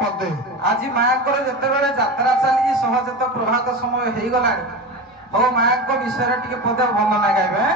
पदे आज माँ जितेबाला जात्रा चली सहज तो प्रभात समय हो गला हो माँ विषय टे पदे भल ना गाइबे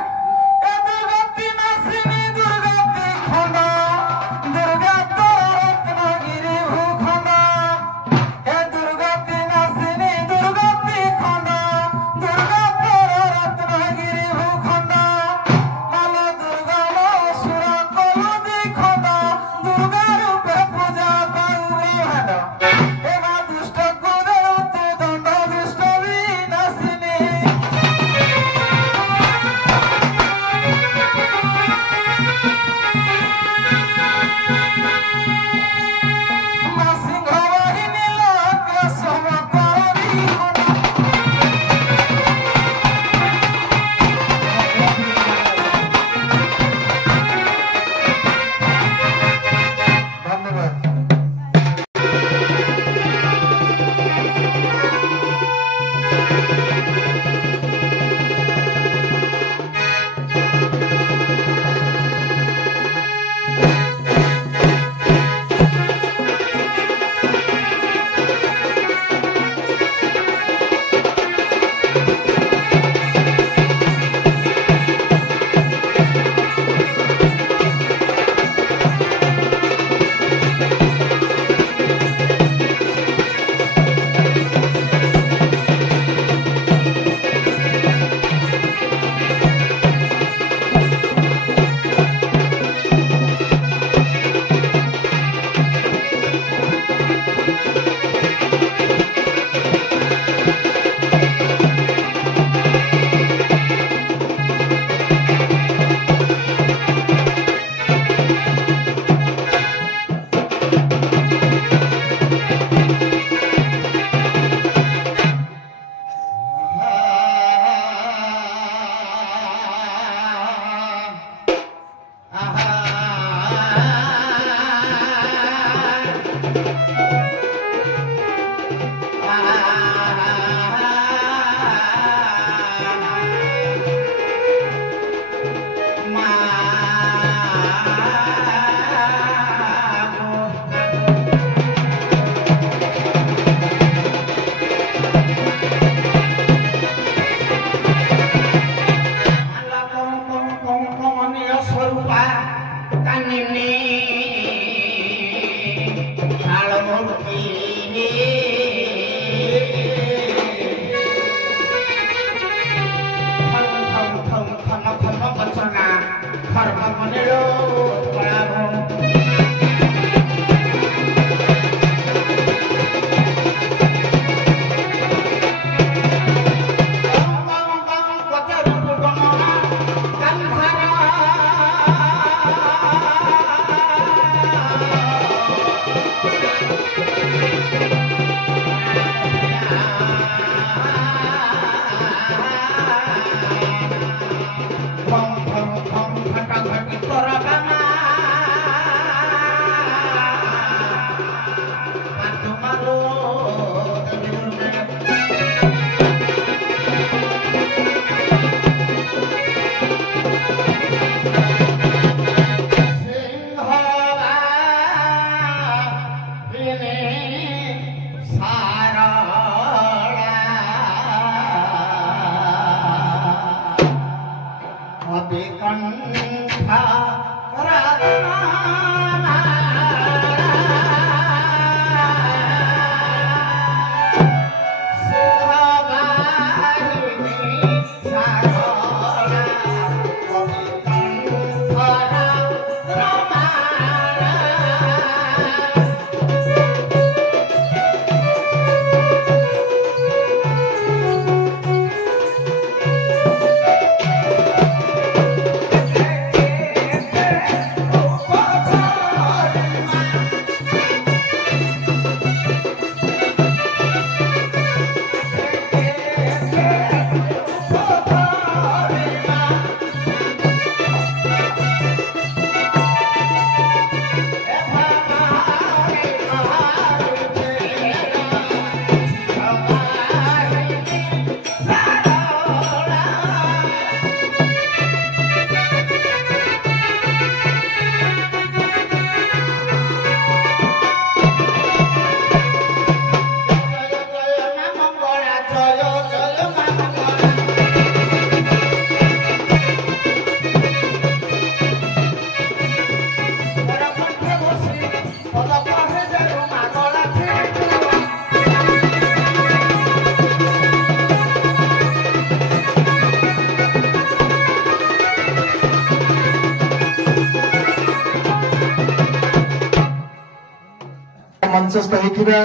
Kong kong kong kong kong kong kong kong मंचस्थ होता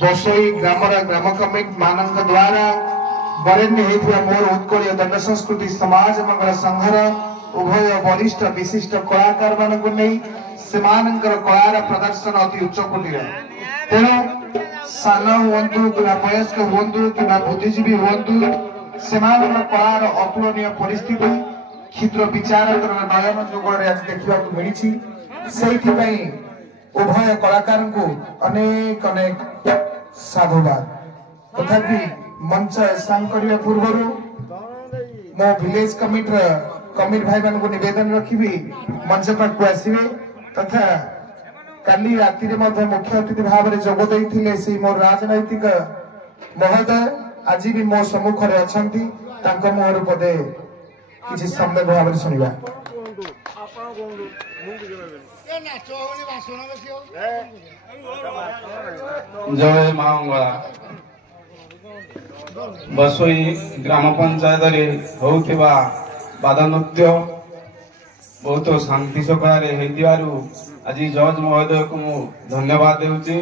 बसोई ग्रामर ग्राम कमिटी मान द्वारा वरेण्य होता मोर उत्कल दंड संस्कृति समाज मंगल संघर उभय वरिष्ठ विशिष्ट कलाकार मान कलार प्रदर्शन अति उच्च कोटीर तेणु सान हूँ कि वयस्क हूँ कि बुद्धिजीवी हूँ से कलार अतुलनीय परिस्थिति क्षुद्र विचार नयन जुगल आज देखा मिली उभय कलाकार को अनेक अनेक साधुवाद तथापि मंच सांग करने पूर्व मो विलेज कमिटी भाई मान को निवेदन रखी मंच पाक आसवे तथा काली राति मुख्य अतिथि भाव में जोगदे से मोर राजनैतिक महोदय आज भी मो सम्मुखें अच्छा मुहर पदे किसी सम्यक भाव में शुणा जय मां मंगला बसोई ग्राम पंचायत होउथिबा बादा नृत्य बहुत शांति सकारे आज जज महोदय को धन्यवाद देउची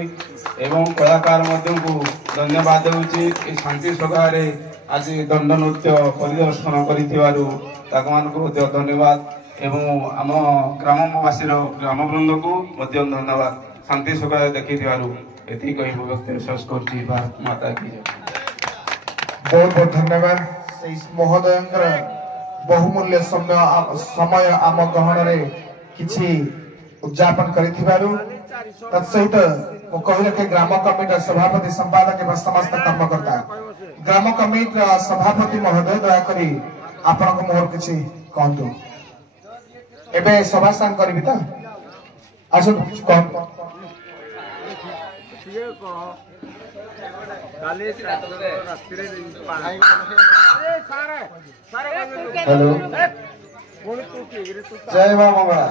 एवं कलाकार को धन्यवाद देउची शांति सकारे आज दंड नृत्य परिदर्शन करिथिबारु ताक मानको धन्यवाद एवं आम ग्रामवासी ग्राम वृंद को धन्यवाद शांति सकारे देखिथिबारु एति कहि व्यक्ति शेष करछि। भारत माता की जय। बहुत बहुत धन्यवाद महोदय बहुमूल्य समय आम गहन रे किछि उद्यापन करिथिबारु तत्सहित कहिला के ग्राम कमिटी सभापति संपादक एवं समस्त कर्मकर्ता ग्राम कमिटी सभापति महोदय दया करी आपन को मोर किछि कहंतु एबे सभा सांग करबी त आसु कह हेलो जय मां मंगला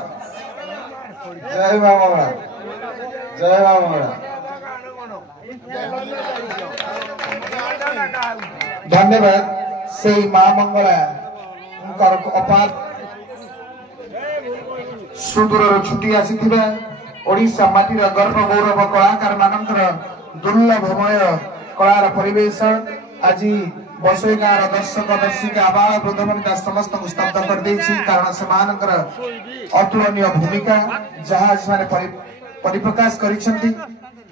जय मां मंगला जय मां मंगला धन्यवाद से मां मंगला अपार सुदूर छुट्टी आसी ओडिशा माटीर गर्व गौरव कलाकार मानकर दुर्लभमय कलार परिवेश आज बसोई गाँव दर्शक दर्शिका आबाल वृद्धवनिता समस्त को स्तब्ध कर कारण से अतुलनीय भूमिका जहाँ से परिप्रकाश कर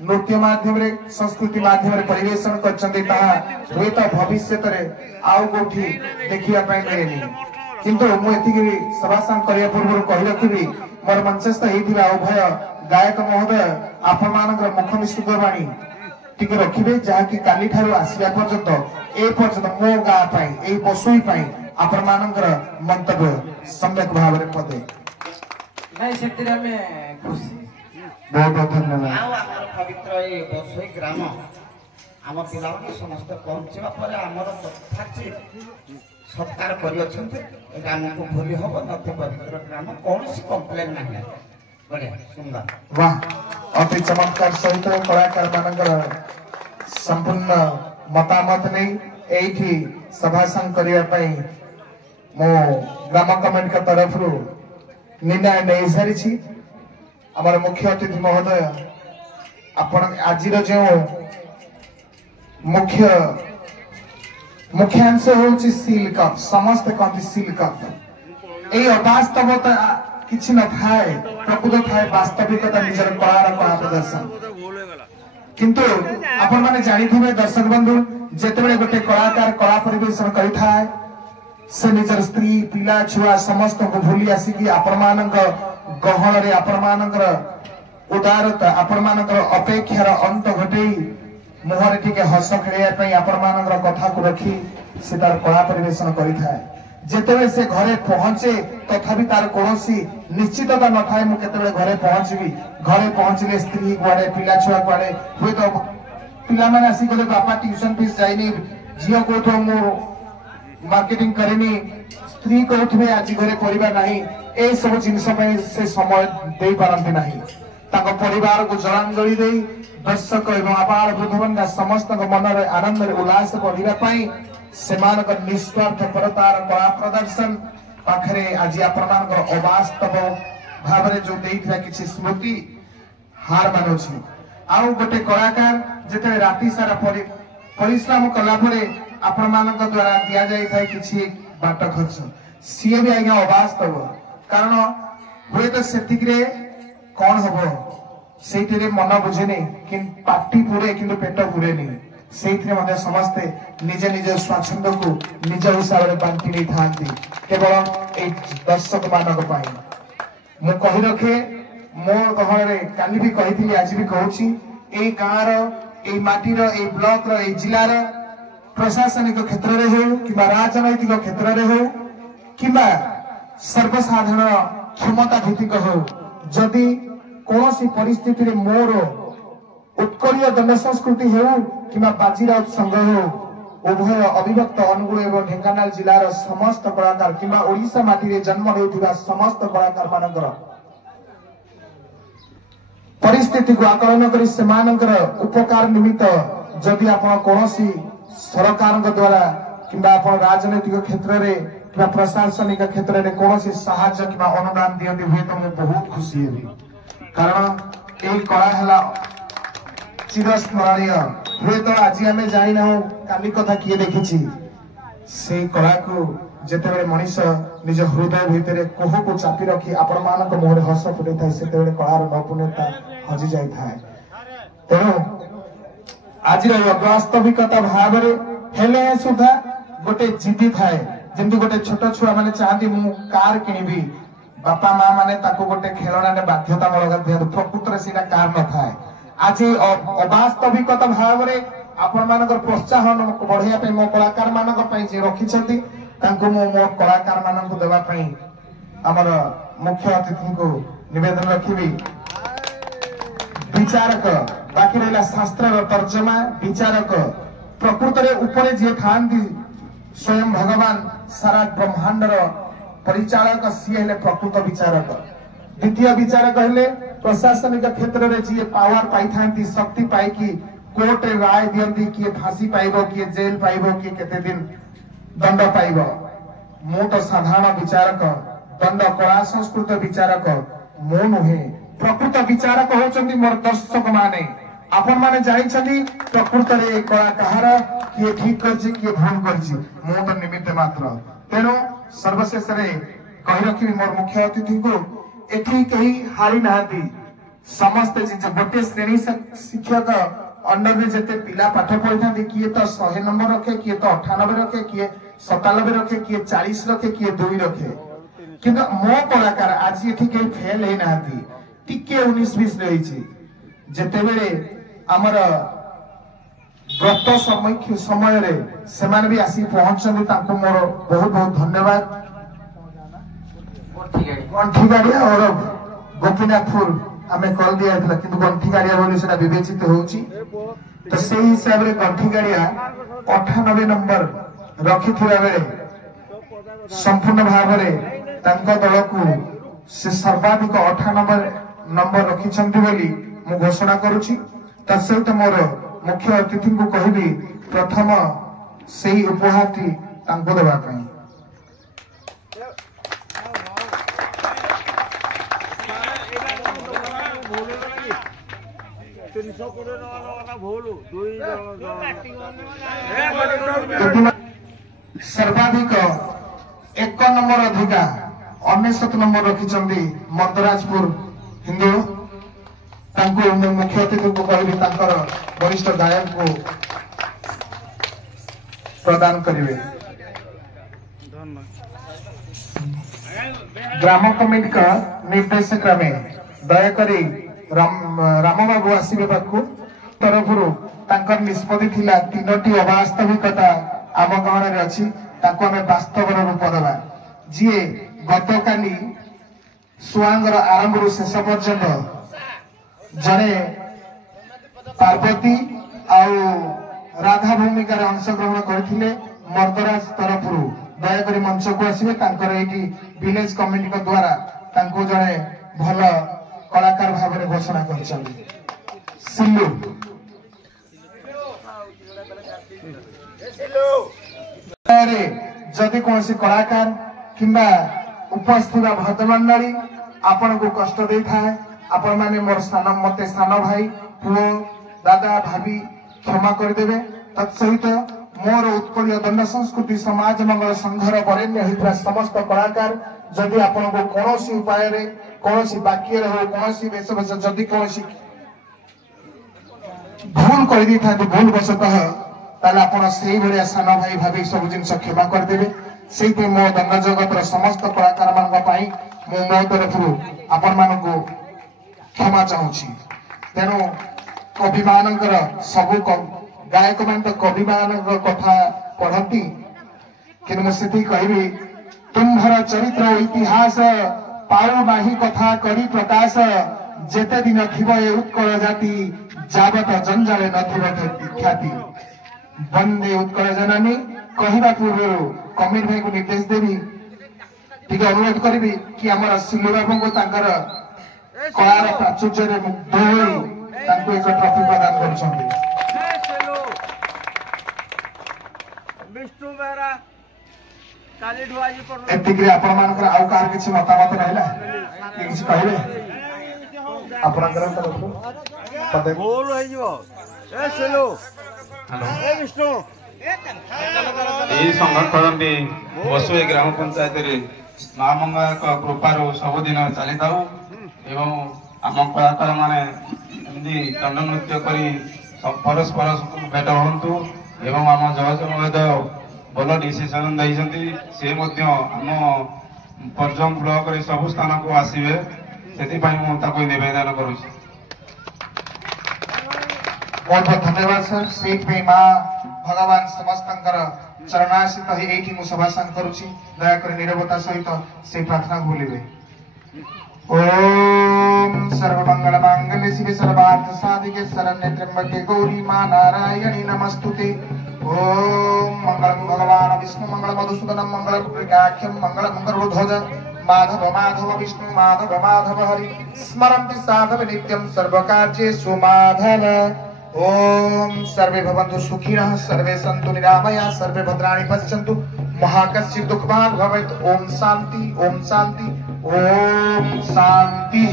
नृत्य माध्यम संस्कृति माध्यम परिवेशन कर भविष्य आउ कौटी देखा मिलेनि किंतु मुझे सभा करने पूर्व कही रखी मोर मंचस्थ होता उभय गायक महोदय आपण मुख निश्चित वाणी टिके रखिबे जहाँकि काली ठारू आसिया पर्यंत ए पर्यंत मो गाँ पाई बसोई पाई आपण मानकर मंतव्य सम्यक भाव में पदे नहीं सेतिर में खुशी बहुत बहुत धन्यवाद आमर पवित्र ए बसोई ग्राम आम पिला समस्त पहुंचवा पर आमर तथाचित सत्कार करियछन्ते ग्राम को भूली हबो नते पवित्र ग्राम कोनसी कंप्लेन नहीं बढ़िया सुंदर वाह अति चमत्कार सहित कलाकार मानकर संपूर्ण मतामत नहीं एठी सभा संग करिया पई मो ग्राम कमिटी का तरफ रु निर्णय नहीं सारी छी हमर मुख्य अतिथि महोदय आपण आजिर जो मुख्यांश होची सील कप समस्त कहती सील कप ए अवास्तवता किछि न थाए प्रकृत थाए वास्तविकता निजर कलार कला प्रदर्शन किंतु आपण माने जानिथिबे दर्शक बंधु जेतेबेले गोटे कलाकार कला परिवेशन करिथाए से निजर स्त्री पिला छुआ समस्त को भूली आसिकी आपण मानक गहन रे आपण मानकर उदारता आपण मानकर अपेक्षार अंत घटई मुहरे टिके हस खेलिया पई आपण मानकर कथा को रखी से तार कला परिवेशन करिथाए जेतेबेले से घरे पहुंचे तथापि तार कोनोसी निश्चितता न थाए मु केतेबेले घरे पहुंचबी घरे पहुंचले स्त्री गुआडे पिला छुआ गुआडे हुए तो पिला माने आसी गले बापा ट्यूशन फीस जाइनी झियो कोठो मु मार्केटिंग करेनी स्त्री कोठबे आज घरे परिवार नाही ए सब जिंस पे से समय दे पारंती नाही ताको परिवार को जलांजलि देई दर्शक एवं आबाल वृद्धवनिता समस्त मन रे आनंद रे उल्लास बढ़िबा पई सेमानक निस्वार्थ परतार कला प्रदर्शन पाखरे आज आपनकर अवास्तव भावरे जो देइथला किछि स्मृति हार मानोछि आउ गोटे कलाकार जिते राति सारा परिश्रम कला आपण मान द्वारा दि जाए किसी बाट खर्च सी भी आज्ञा अवास्तव कारण हुए तो से कौन हम से मन बुझेनि कि पार्टी पूरे कि पेट पूरेनि से समस्ते निज निज स्वाच्छंद को निज हिसाब से बांटी नहीं था केवल ए दर्शक मानक मु कही रखे मो गहन काली भी कही आज भी कहूँ गाँव माटीर ब्लॉक जिलार प्रशासनिक क्षेत्र में हो कि राजनैतिक क्षेत्र में हो कि सर्वसाधारण क्षमता भित्तिक हो जदि कौन सी परिस्थिति रे मोर उत्कलीय दंड संस्कृति हो कि बाजीराउत संघ हो उभय अविभक्त अनुगुण एवं ढेंकानाल जिलार समस्त कलाकार कि ओडिशा माटी रे जन्म होता समस्त कलाकार मानकर परिस्थिति को आकलन कर उपकार निमित्त जदि आप कौन सरकार द्वारा कि राजनैतिक क्षेत्र में कि प्रशासनिक क्षेत्र में कौन साहाय्य कि अनुदान दिखती हुए तो मुझे बहुत खुशी हेबी कारण ये कला है चिरस्मरणीय हुए तो आज आम जाना काली कथा किए देखी से कला को जिते मनीष निज हृदय भितर कोह को चापी रखी आपण मान मुहर हस फुटे था से कलार नैपुण्यता हजि जाए तेणु आज वास्तविकता भाव में सुधा गोटे जिद्दी थाए जमी गोटे छोट छुआ मैंने चाहती मु कार किनिबी बापा माँ मैंने गोटे खेलना बाध्यतामूलक दिखाते प्रकृत से कार न था आज अवास्तविकता भाव में आपण मान प्रोत्साहन बढ़ाई मो कलाकार मान रखी मो कलाकार मान देवाई आमर मुख्य अतिथि को निवेदन रखी विचारक बाकी रहा शास्त्र तर्जमा विचारक प्रकृत ऊपर जी था स्वयं भगवान सारा ब्रह्मांडर परिचालक सी है प्रकृत विचारक द्वितीय विचारक है प्रशासनिक क्षेत्र में जी पावर पाई शक्ति पाई कोर्ट राय दियंती किए फांसी पाइब किए जेल पाइब किए केते दिन दंड पाइब मु तो साधारण विचारक दंड कला संस्कृत विचारक मु नुहे प्रकृत विचारक होचंदी मोर दर्शक माने आपण माने जानिछंदी प्रकृत रे कला कहार किए ठीक करछि किए भूल करछि मु तो निमित्त मात्र तेनो सर्वशेष रे कहि रखी मोर मुख्य अतिथि को एठी कहीं हारी नाहती समस्त गोटे श्रेणी शिक्षक अंडर में जिते पिला पाठ पढ़ी था किए तो 100 नंबर रखे किए तो 98 रखे किए 97 रखे किए 40 रखे किए 2 रखे किंतु मो कलाकार आज ये कहीं फेल है नाहती टिके 19-20 रही जेते बेले आमर व्रत समय रे सेमान भी आसी पहुंचछन्ती ताको मोर बहुत बहुत धन्यवाद गंठी गाड़िया और गोपीनाथपुर आमे कॉल दिया था किंतु गंठी गाड़िया बोली सेटा विवेचित होउची तो से हिसाब रे गंठी गाड़िया 98 नंबर रखी थिरा बेले संपूर्ण भाव रे तांको दल को से सर्वाधिक 98 नंबर रखी छंती बोली मु घोषणा करूची तसहित मोर मुख्य अतिथि को कहबी प्रथम सेही उपहारटी तांको देबा पई सर्वाधिक 1 नंबर अधिका 99 नंबर रखी मर्दराजपुर हिंदू मुख्य अतिथि को कहबी वरिष्ठ गायक को प्रदान करेंगे ग्राम कमिटी का निर्देशक दयाकोरी राम बाबू आसवे पाखु तरफ निष्पत्ति थिला 3टी अवास्तविकता आम गहन में अच्छी आम वास्तव रूप देवा जी गतकाली सुआंगर आरंभ शेष पर्यंत जड़े पार्वती आउ राधा भूमिकार अंशग्रहण करते मर्दराज तरफ दयाकोरी मंच को आसवे विलेज कमिटी द्वारा जड़े भल कलाकार भाव में घोषणा कर जदि कौन कलाकार किंबा उपस्थित भद्रमंडली आपण को कष्ट दे था आपण माने मोर सान मते सान भाई पुओ दादा भाभी क्षमा करदेवे तत्सहित मोर उत्कलीय दंड संस्कृति समाज मंगल संघर बरेण्य होता समस्त कलाकार जदि आपण को कौन उपाय कौन बाक्य हो कौन वेशभूष जदि कौन भूल कर भूल वशतः ताले से भाया सान भाई भाभी सब जिन क्षमा करदेवे से मो दंड जगत समस्त कलाकार मान मो तरफ आपण मान क्षमा चाहूँगी तेणु कवि मानकर सबू गायक मान तो कवि मान कथा पढ़ती कि कहबी तुम्हारा चरित्र इतिहास पाऊ नाही कथा करी प्रकाश जेते दिन थिब ए उत्कल जाति जावत जंजाले नथिब ख्याति वंदे उत्कल जननी कहवा पूर्व कमिट भाई को निर्देश देवी टिके अनुरोध करी कि आम सिलु बाबू को कलार प्राचुर्य मुग्ध हो एक ट्रॉफी प्रदान कर एतिक आपण मानकर आउ कार किछि मतामत रहला किछि कहबे आपनकर तरफ बोल होई जो ए सेलो हेलो ए विष्णु এই সংগঠনটি বসুই গ্রাম পঞ্চায়েতরে মা মঙ্গলাଙ୍କ কৃপাରୁ ସବୁଦିନ ଚାଲିଥାଉ ଏବଂ ଆମ କଳାକାର ମାନେ ଏମିତି ଦଣ୍ଡ ନୃତ୍ୟ କରି ପରସ୍ପର ଭେଟ ହୁଅନ୍ତୁ ଏବଂ ଆମ ଜଜ ମହୋଦୟ ଭଲ ଡିସିସନ ଦେଇଛନ୍ତି ସେ ମଧ୍ୟ ଆମ ପର୍ଜମ ବ୍ଲକରେ ସବୁ ସ୍ଥାନକୁ ଆସିବେ ସେଥିପାଇଁ ମୁଁ ତାକୁ ନିବେଦନ କରୁଛି। बहुत बहुत धन्यवाद सर सेठ में माँ भगवान समस्त चरणाश्रित ही सभाषण करुच्ची दयाक निरवता सहित से प्रार्थना बोलिबे। ओम सर्वमंगल मांगल्ये शिवे सर्वार्थ साधिके शरण्ये त्र्यंबके गौरी मां नारायणी नमस्तुते। ओम मंगलम भगवान विष्णु मंगल मधुसूदनम मंगल पुण्यकाख्यम मंगल मंगलध्वज माधव माधव विष्णु माधव माधव हरि स्मरन्ति साधव नित्यं सर्वकार्येषु माधव। ओम सर्वे भवन्तु सुखिनः सर्वे सन्तु निरामया सर्वे भद्राणि पश्यन्तु मा कश्चित् दुःखभाग् भवेत्। ओम शांति ओम शांति ओम शांति।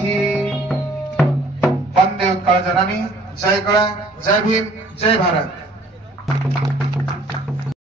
वंदे उत्कल जननी जय कला जय भीम जय भारत।